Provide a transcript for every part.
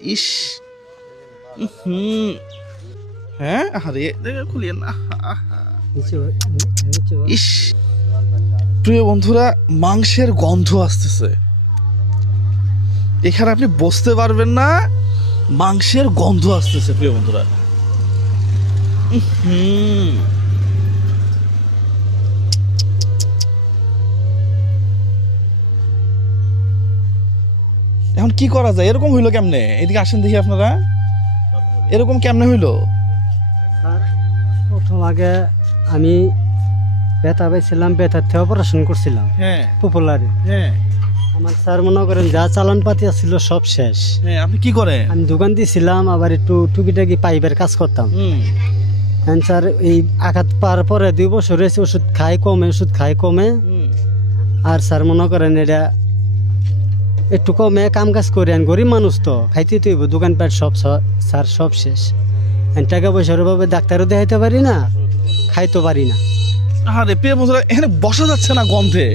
ইস, হুম, হ্যাঁ, আরে খুলিয়ে না। ইস, প্রিয় বন্ধুরা, মাংসের গন্ধ আসতেছে। এখানে আপনি বসতে পারবেন না, মাংসের গন্ধ আসতেছে প্রিয় বন্ধুরা। হুম, এখন কি করা যায়? এরকম হইলো কেমনে? এদিকে আসেন দেখি আপনারা, এরকম কেমনে হইলো? প্রথম আগে আমি ব্যথা পাইছিলাম, ব্যথার থেকে অপারেশন করছিলাম হ্যাঁ, পপুলারে। হ্যাঁ, আমার স্যার মনে করেন যা চালান পাতি ছিল সব শেষ। হ্যাঁ, আপনি কি করেন? আমি দোকান দিয়েছিলাম, আবার একটু টুকিটাকি পাইপের কাজ করতাম। হুম, স্যার এই আঘাত পাওয়ার পরে 2 বছর হয়েছে, ওষুধ খাই কমে, ওষুধ খাই কমে। হুম, আর স্যার মনে করেন এটা একটু কমে কাম কাজ করে, আন গরিব মানুষ তো খাইতে তৈব, দোকানপাট সব স্যার সব শেষ। টাকা পয়সার অভাবে ডাক্তারও দেখাইতে পারি না, খাইতে পারি না। আরে প্রিয় বন্ধুরা, এখানে বসা যাচ্ছে না গন্ধে।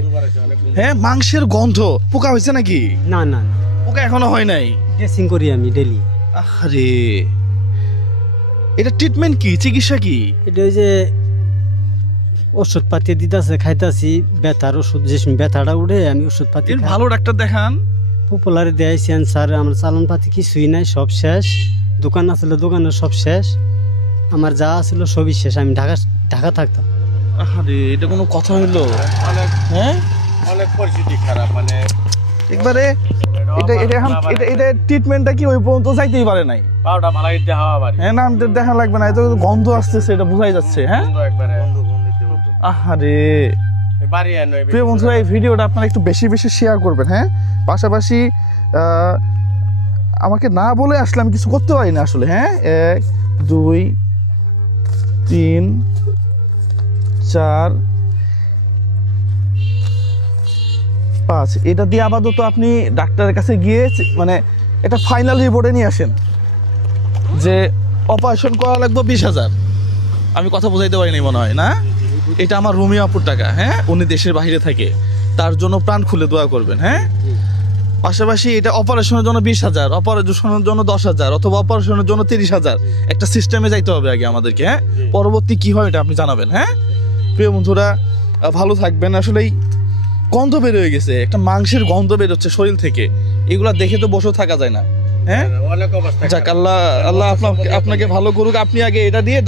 হ্যাঁ, মাংসের গন্ধ। পোকা হয়েছে নাকি? না না না, পোকা এখনো হয় নাই। ড্রেসিং করি আমি ডেলি। আরে, এটা ট্রিটমেন্ট কি, চিকিৎসা কি? এটা ওই যে ওষুধ পাতি দিতেছে, খাইতাছি, ব্যথার ওষুধ, যে সময় ব্যথাটা উঠে আমি ওষুধ পাতি এর ভালো ডাক্তার দেখান। পপুলারে দেয়াইছি। স্যার আমার চালান পাতি কিছুই নাই, সব শেষ। দোকান আসলে দোকানের সব শেষ, আমার যা ছিল সবই শেষ। আমি ঢাকা থাকতাম। আরে, এটা কোনো কথা হইলো? অনেক হ্যাঁ, অনেক পরিস্থিতি খারাপ, মানে একবারে এটা এটা এখন এটা এটা ট্রিটমেন্টটা কি ওই পর্যন্ত যাইতেই পারে নাই? পাউডার ভালো দিতে হওয়া বাড়ি হ্যাঁ, না আমাদের দেখা লাগবে না, এটা গন্ধ আসতেছে, এটা বোঝাই যাচ্ছে। হ্যাঁ, বন্ধ একবারে আহারে বাড়ি আনো প্রিয় বন্ধুরা, এই ভিডিওটা আপনারা একটু বেশি বেশি শেয়ার করবেন। হ্যাঁ, পাশাপাশি আমাকে না বলে আসলে আমি কিছু করতে পারি না আসলে। হ্যাঁ, 1 2 3 4 5, এটা দিয়ে আপাতত আপনি ডাক্তারের কাছে গিয়ে মানে একটা ফাইনাল রিপোর্টে নিয়ে আসেন যে অপারেশন করা লাগবে 20,000। আমি কথা বোঝাইতে পারিনি মনে হয় না? এটা আমার রুমিয়া আপুর টাকা। হ্যাঁ, উনি দেশের বাইরে থাকে, তার জন্য প্রাণ খুলে দোয়া করবেন। হ্যাঁ, পাশাপাশি এটা অপারেশনের জন্য 20,000, অপারেশনের জন্য 10,000, অথবা অপারেশনের জন্য 30,000। একটা সিস্টেমে যাইতে হবে আগে আমাদেরকে। হ্যাঁ, পরবর্তী কি হয় এটা আপনি জানাবেন। হ্যাঁ, প্রিয় বন্ধুরা, ভালো থাকবেন। আসলেই গন্ধ বের হয়ে গেছে, একটা মাংসের গন্ধ বের হচ্ছে শরীর থেকে। এগুলা দেখে তো বসে থাকা যায় না। হ্যাঁ, অনেক অবস্থা যাক, আল্লাহ আপনাকে ভালো করুক। আপনি আগে এটা দিয়ে